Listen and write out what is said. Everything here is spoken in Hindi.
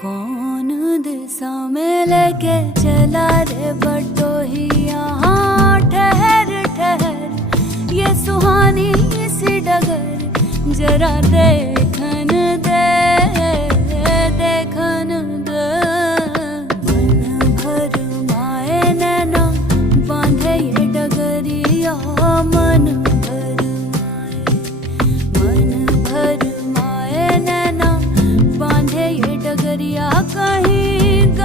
कौन दिशा में लेके चला रे बटोहिया। हाँ ठहर ठहर ये सुहानी सी डगर जरा दे